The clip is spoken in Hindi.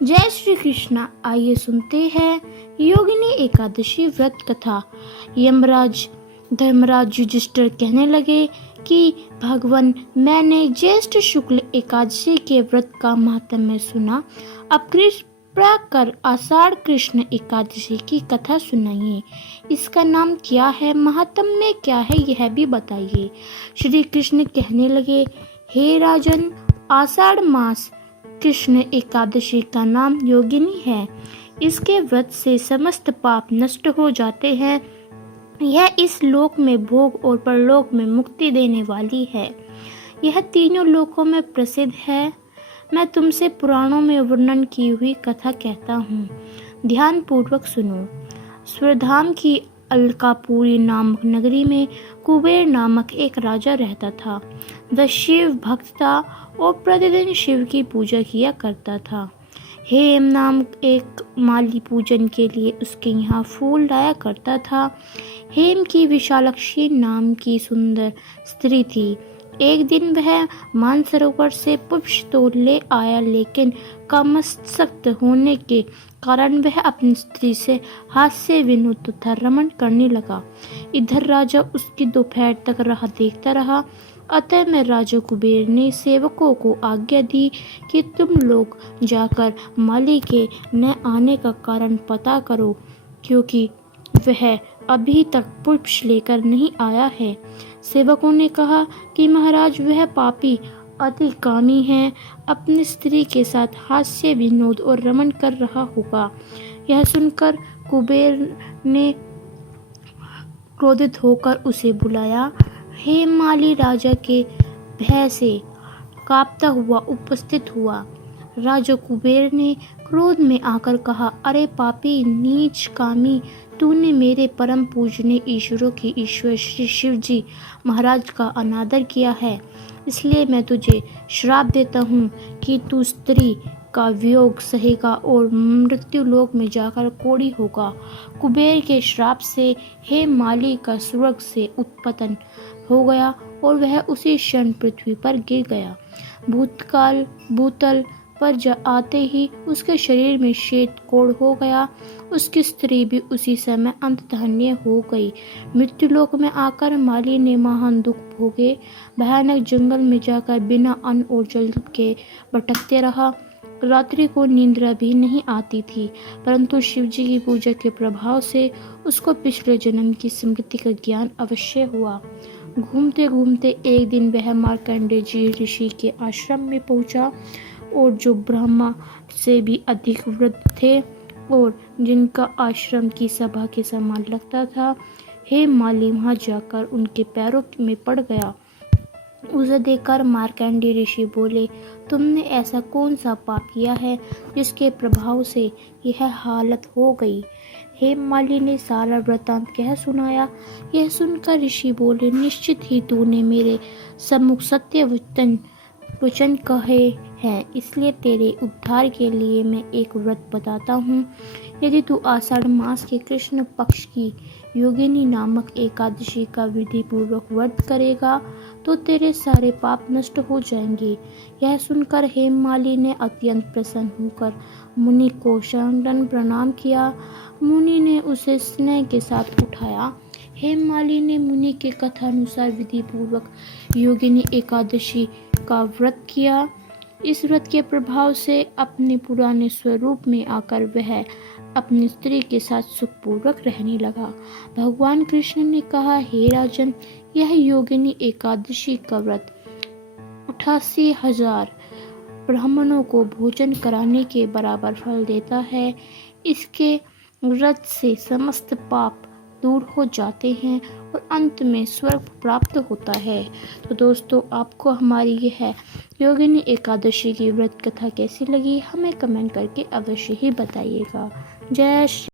जय श्री कृष्णा। आइए सुनते हैं योगिनी एकादशी व्रत कथा। यमराज धर्मराज युधिष्ठिर कहने लगे कि भगवान, मैंने ज्येष्ठ शुक्ल एकादशी के व्रत का महात्म्य सुना। अब कृपया कर आषाढ़ कृष्ण एकादशी की कथा सुनाइए। इसका नाम क्या है, महात्म्य क्या है, यह भी बताइए। श्री कृष्ण कहने लगे, हे राजन, आषाढ़ मास कृष्ण एकादशी का नाम योगिनी है। इसके व्रत से समस्त पाप नष्ट हो जाते हैं। यह इस लोक में भोग और परलोक में मुक्ति देने वाली है। यह तीनों लोकों में प्रसिद्ध है। मैं तुमसे पुराणों में वर्णन की हुई कथा कहता हूँ, ध्यान पूर्वक सुनो। स्वरधाम की अलकापुरी नामक नगरी में कुबेर नामक एक राजा रहता था। वह शिव भक्त था और प्रतिदिन शिव की पूजा किया करता था। हेम नाम एक माली पूजन के लिए उसके यहाँ फूल लाया करता था। हेम की विशालक्षी नाम की सुंदर स्त्री थी। एक दिन वह मानसरोवर से पुष्प तोड़ ले आया, लेकिन कामासक्त होने के कारण वह अपनी स्त्री से हाथ से विनोद तथा रमण करने लगा। इधर राजा उसकी दोपहर तक राह देखता रहा। अतः में राजा कुबेर ने सेवकों को आज्ञा दी कि तुम लोग जाकर माली के न आने का कारण पता करो, क्योंकि वह अभी तक पुष्प लेकर नहीं आया है। सेवकों ने कहा कि महाराज, वह पापी अति कामी है, अपनी स्त्री के साथ हास्य विनोद और रमण कर रहा होगा। यह सुनकर कुबेर ने क्रोधित होकर उसे बुलाया। हेम माली राजा के भय से कांपता हुआ उपस्थित हुआ। राजा कुबेर ने क्रोध में आकर कहा, अरे पापी नीच कामी, तूने मेरे परम पूजनीय ईश्वरों के ईश्वर श्री शिव जी महाराज का अनादर किया है। इसलिए मैं तुझे श्राप देता हूँ कि तू स्त्री का वियोग सहेगा और मृत्यु लोक में जाकर कोढ़ी होगा। कुबेर के श्राप से हेम माली का स्वर्ग से उत्पतन हो गया और वह उसी क्षण पृथ्वी पर गिर गया। भूतल पर आते ही उसके शरीर में श्वेत कोढ़ हो गया। उसकी स्त्री भी उसी समय अंतर्धान्य हो गई। मृत्युलोक में आकर माली ने महान दुख भोगे। भयानक जंगल में जाकर बिना अन्न और जल के भटकते रहा। रात्रि को निंद्रा भी नहीं आती थी, परंतु शिवजी की पूजा के प्रभाव से उसको पिछले जन्म की स्मृति का ज्ञान अवश्य हुआ। घूमते घूमते एक दिन वह मार्कंडेय जी ऋषि के आश्रम में पहुंचा, और जो ब्रह्मा से भी अधिक वृद्ध थे और जिनका आश्रम की सभा के समान लगता था। हेम माली वहां जाकर उनके पैरों में पड़ गया। उसे देखकर मार्कंडेय ऋषि बोले, तुमने ऐसा कौन सा पाप किया है जिसके प्रभाव से यह हालत हो गई। हेम माली ने सारा वृतांत कह सुनाया। यह सुनकर ऋषि बोले, निश्चित ही तूने मेरे सम्मुख सत्य वचन कहे हैं, इसलिए तेरे उद्धार के लिए मैं एक व्रत बताता हूँ। यदि तू आषाढ़ मास के कृष्ण पक्ष की योगिनी नामक एकादशी का विधि पूर्वक व्रत करेगा तो तेरे सारे पाप नष्ट हो जाएंगे। यह सुनकर हेम माली ने अत्यंत प्रसन्न होकर मुनि को साष्टांग प्रणाम किया। मुनि ने उसे स्नेह के साथ उठाया। हेम माली ने मुनि के कथानुसार विधि पूर्वक योगिनी एकादशी का व्रत किया। इस व्रत के प्रभाव से अपने पुराने स्वरूप में आकर वह अपनी स्त्री के साथ सुखपूर्वक रहने लगा। भगवान कृष्ण ने कहा, हे राजन, यह योगिनी एकादशी का व्रत 88,000 ब्राह्मणों को भोजन कराने के बराबर फल देता है। इसके व्रत से समस्त पाप दूर हो जाते हैं और अंत में स्वर्ग प्राप्त होता है। तो दोस्तों, आपको हमारी यह योगिनी एकादशी की व्रत कथा कैसी लगी, हमें कमेंट करके अवश्य ही बताइएगा। जय श्री